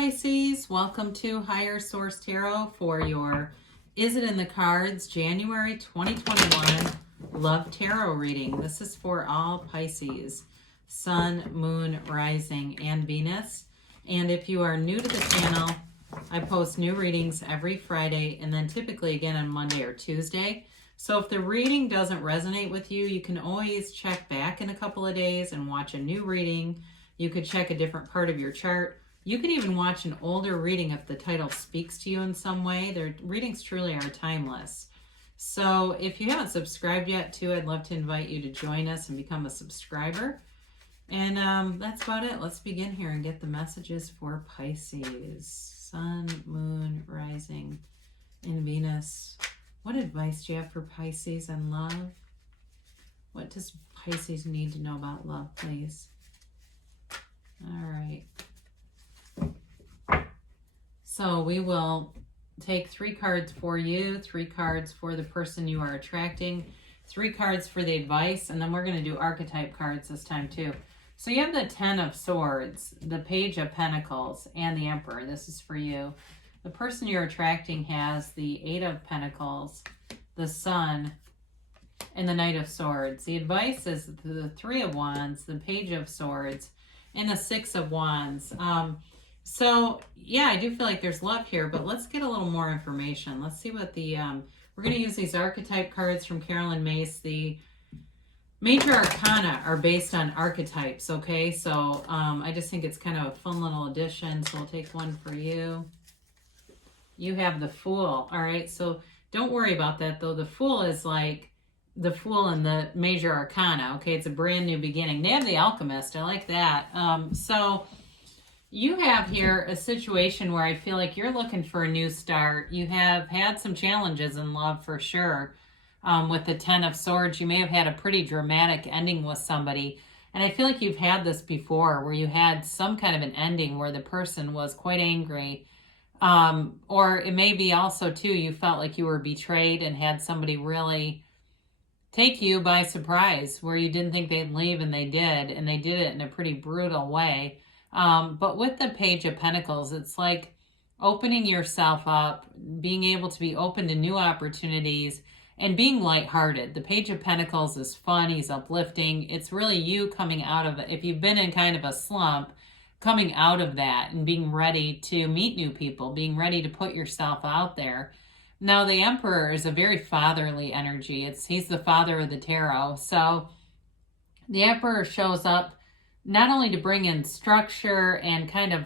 Pisces. Welcome to Higher Source Tarot for your Is It in the Cards January 2021 Love Tarot reading. This is for all Pisces, Sun, Moon, Rising, and Venus. And if you are new to the channel, I post new readings every Friday and then typically again on Monday or Tuesday. So if the reading doesn't resonate with you, you can always check back in a couple of days and watch a new reading. You could check a different part of your chart. You can even watch an older reading if the title speaks to you in some way. Their readings truly are timeless. So if you haven't subscribed yet too, I'd love to invite you to join us and become a subscriber. And that's about it. Let's begin here and get the messages for Pisces. Sun, Moon, Rising, and Venus. What advice do you have for Pisces on love? What does Pisces need to know about love, please? All right. So we will take 3 cards for you, 3 cards for the person you are attracting, 3 cards for the advice, and then we're going to do archetype cards this time too. So you have the 10 of Swords, the Page of Pentacles, and the Emperor. This is for you. The person you're attracting has the 8 of Pentacles, the Sun, and the Knight of Swords. The advice is the 3 of Wands, the Page of Swords, and the 6 of Wands. So yeah, I do feel like there's love here, but let's get a little more information. Let's see what the, we're going to use these archetype cards from Carolyn Mace. The major arcana are based on archetypes, okay? So I just think it's kind of a fun little addition. So we'll take one for you. You have the Fool, all right? So don't worry about that though. The Fool is like the Fool in the major arcana, okay? It's a brand new beginning. They have the Alchemist, I like that. So you have here a situation where I feel like you're looking for a new start. You have had some challenges in love for sure. With the 10 of Swords, you may have had a pretty dramatic ending with somebody. And I feel like you've had this before where you had some kind of an ending where the person was quite angry. Or it may be also too, you felt like you were betrayed and had somebody really take you by surprise where you didn't think they'd leave and they did it in a pretty brutal way. But with the Page of Pentacles, it's like opening yourself up, being able to be open to new opportunities, and being lighthearted. The Page of Pentacles is fun. He's uplifting. It's really you coming out of it. If you've been in kind of a slump, coming out of that and being ready to meet new people, being ready to put yourself out there. Now, the Emperor is a very fatherly energy. He's the father of the tarot. So the Emperor shows up not only to bring in structure and kind of,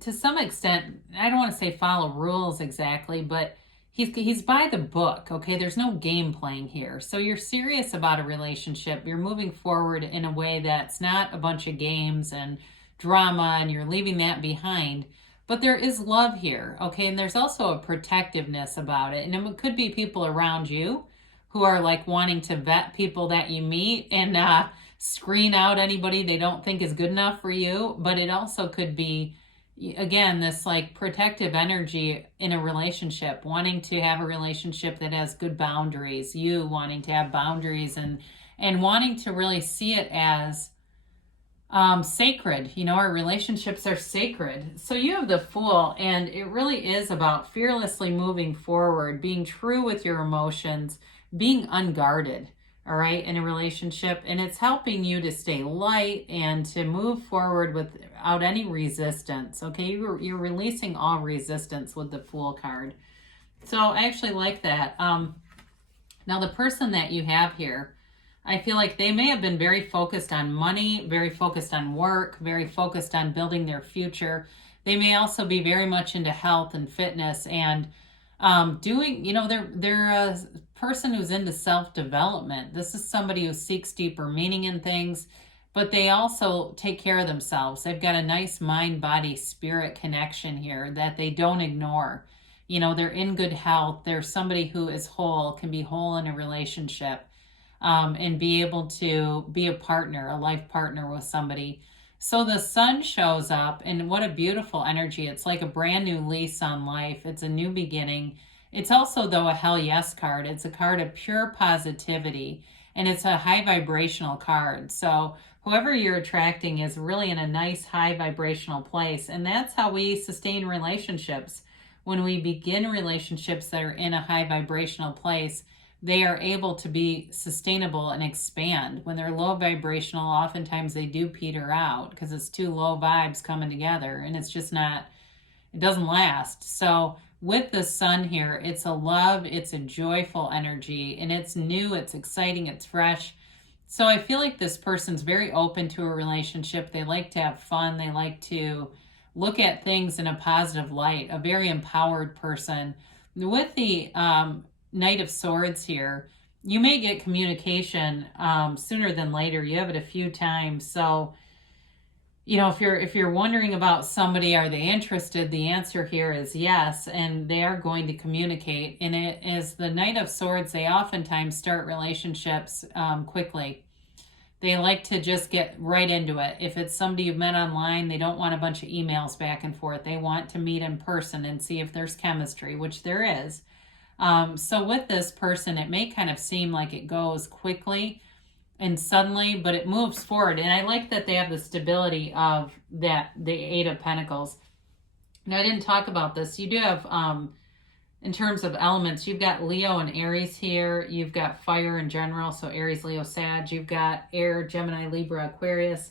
to some extent, I don't want to say follow rules exactly, but he's by the book, okay? There's no game playing here. So you're serious about a relationship. You're moving forward in a way that's not a bunch of games and drama, and you're leaving that behind. But there is love here, okay? And there's also a protectiveness about it. And it could be people around you who are like wanting to vet people that you meet and screen out anybody they don't think is good enough for you. But it also could be, again, this like protective energy in a relationship, wanting to have a relationship that has good boundaries, you wanting to have boundaries and wanting to really see it as sacred. You know, our relationships are sacred. So you have the Fool, and it really is about fearlessly moving forward, being true with your emotions, being unguarded, all right, in a relationship. And it's helping you to stay light and to move forward without any resistance, okay? You're releasing all resistance with the Fool card. So I actually like that. Now, the person that you have here, I feel like they may have been very focused on money, very focused on work, very focused on building their future. They may also be very much into health and fitness and doing, you know, they're a person who's into self-development. This is somebody who seeks deeper meaning in things, but they also take care of themselves. They've got a nice mind, body, spirit connection here that they don't ignore. You know, they're in good health. They're somebody who is whole, can be whole in a relationship, and be able to be a partner, a life partner with somebody. So the Sun shows up, and what a beautiful energy. It's like a brand new lease on life. It's a new beginning. It's also, though, a hell yes card. It's a card of pure positivity, and it's a high vibrational card. So whoever you're attracting is really in a nice high vibrational place. And that's how we sustain relationships. When we begin relationships that are in a high vibrational place, they are able to be sustainable and expand. When they're low vibrational, oftentimes they do peter out because it's two low vibes coming together, and it's just not, it doesn't last. So with the sun here, it's a love, it's a joyful energy, and it's new, it's exciting, it's fresh. So I feel like this person's very open to a relationship. They like to have fun. They like to look at things in a positive light, a very empowered person. With the Knight of Swords here, you may get communication sooner than later. You have it a few times. So, you know, if you're wondering about somebody, are they interested? The answer here is yes, and they are going to communicate. And it is the Knight of Swords. They oftentimes start relationships quickly. They like to just get right into it. If it's somebody you've met online, they don't want a bunch of emails back and forth. They want to meet in person and see if there's chemistry, which there is. So with this person, it may kind of seem like it goes quickly and suddenly, but it moves forward. And I like that they have the stability of the Eight of Pentacles. Now, I didn't talk about this. You do have, in terms of elements, you've got Leo and Aries here. You've got fire in general, so Aries, Leo, Sag. You've got air, Gemini, Libra, Aquarius.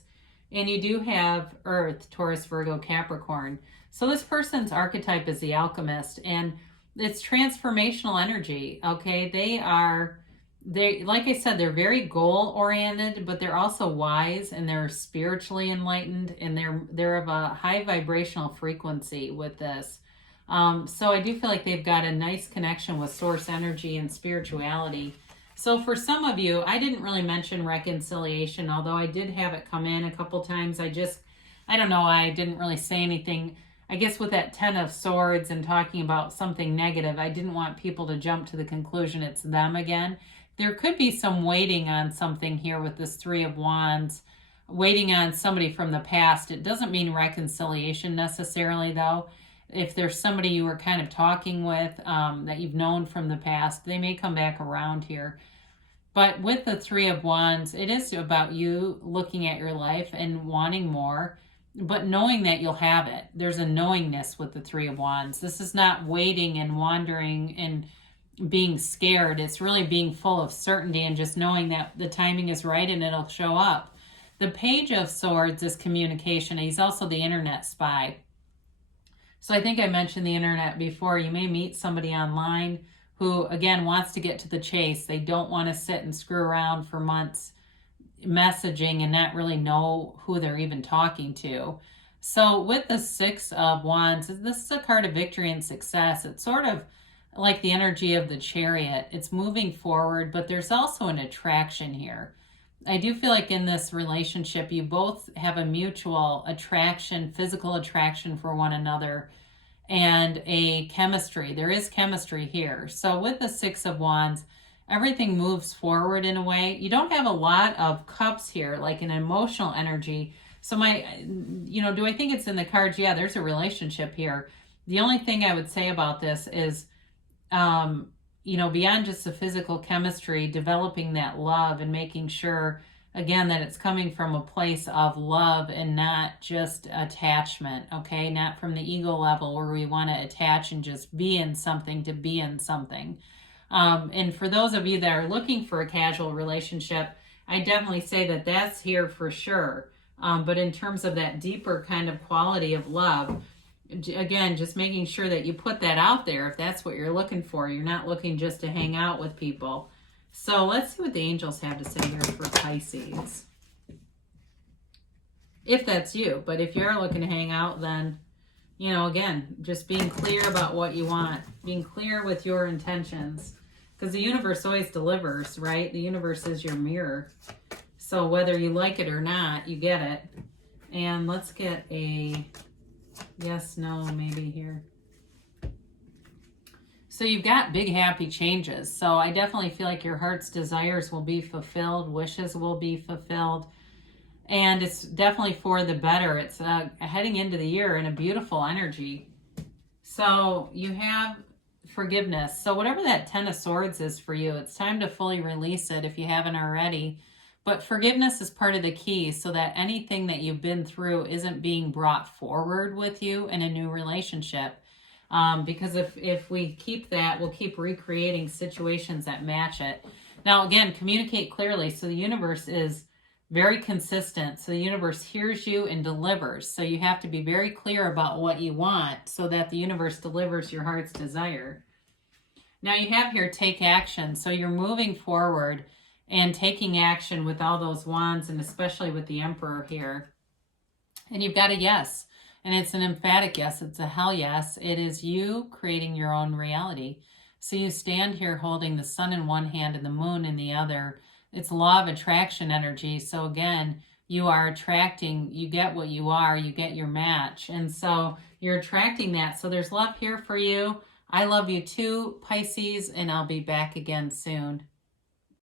And you do have earth, Taurus, Virgo, Capricorn. So this person's archetype is the alchemist, and it's transformational energy, okay? They like I said, they're very goal oriented, but they're also wise, and they're spiritually enlightened, and they're of a high vibrational frequency with this. So I do feel like they've got a nice connection with source energy and spirituality. So for some of you, I didn't really mention reconciliation, although I did have it come in a couple times. I don't know, I didn't really say anything. I guess with that Ten of Swords and talking about something negative, I didn't want people to jump to the conclusion it's them again. There could be some waiting on something here with this Three of Wands, waiting on somebody from the past. It doesn't mean reconciliation necessarily, though. If there's somebody you were kind of talking with that you've known from the past, they may come back around here. But with the Three of Wands, it is about you looking at your life and wanting more, but knowing that you'll have it. There's a knowingness with the Three of Wands. This is not waiting and wandering and being scared. It's really being full of certainty and just knowing that the timing is right and it'll show up. The Page of Swords is communication. He's also the internet spy. So I think I mentioned the internet before. You may meet somebody online who, again, wants to get to the chase. They don't want to sit and screw around for months messaging and not really know who they're even talking to. So with the Six of Wands, this is a card of victory and success. It's sort of like the energy of the Chariot. It's moving forward, but there's also an attraction here. I do feel like in this relationship, you both have a mutual attraction, physical attraction for one another, and a chemistry. There is chemistry here. So with the Six of Wands, everything moves forward in a way. You don't have a lot of cups here, like an emotional energy. So do I think it's in the cards? Yeah, there's a relationship here. The only thing I would say about this is, beyond just the physical chemistry, developing that love and making sure, again, that it's coming from a place of love and not just attachment, okay? Not from the ego level where we want to attach and just be in something to be in something. And for those of you that are looking for a casual relationship, I definitely say that that's here for sure. But in terms of that deeper kind of quality of love, again, just making sure that you put that out there if that's what you're looking for. You're not looking just to hang out with people. So let's see what the angels have to say here for Pisces. If that's you. But if you're looking to hang out, then, again, just being clear about what you want. Being clear with your intentions. Because the universe always delivers, right? The universe is your mirror. So whether you like it or not, you get it. And let's get a yes, no, maybe here. So you've got big happy changes. So I definitely feel like your heart's desires will be fulfilled. Wishes will be fulfilled. And it's definitely for the better. It's heading into the year in a beautiful energy. So you have forgiveness. So whatever that Ten of Swords is for you, it's time to fully release it if you haven't already. But forgiveness is part of the key so that anything that you've been through isn't being brought forward with you in a new relationship. Because if we keep that, we'll keep recreating situations that match it. Now, again, communicate clearly. So the universe is very consistent. So the universe hears you and delivers. So you have to be very clear about what you want so that the universe delivers your heart's desire. Now you have here, take action. So you're moving forward and taking action with all those wands, and especially with the Emperor here. And you've got a yes. And it's an emphatic yes. It's a hell yes. It is you creating your own reality. So you stand here holding the sun in one hand and the moon in the other. It's law of attraction energy. So again, you are attracting, you get what you are, you get your match. And so you're attracting that. So there's love here for you. I love you too, Pisces, and I'll be back again soon.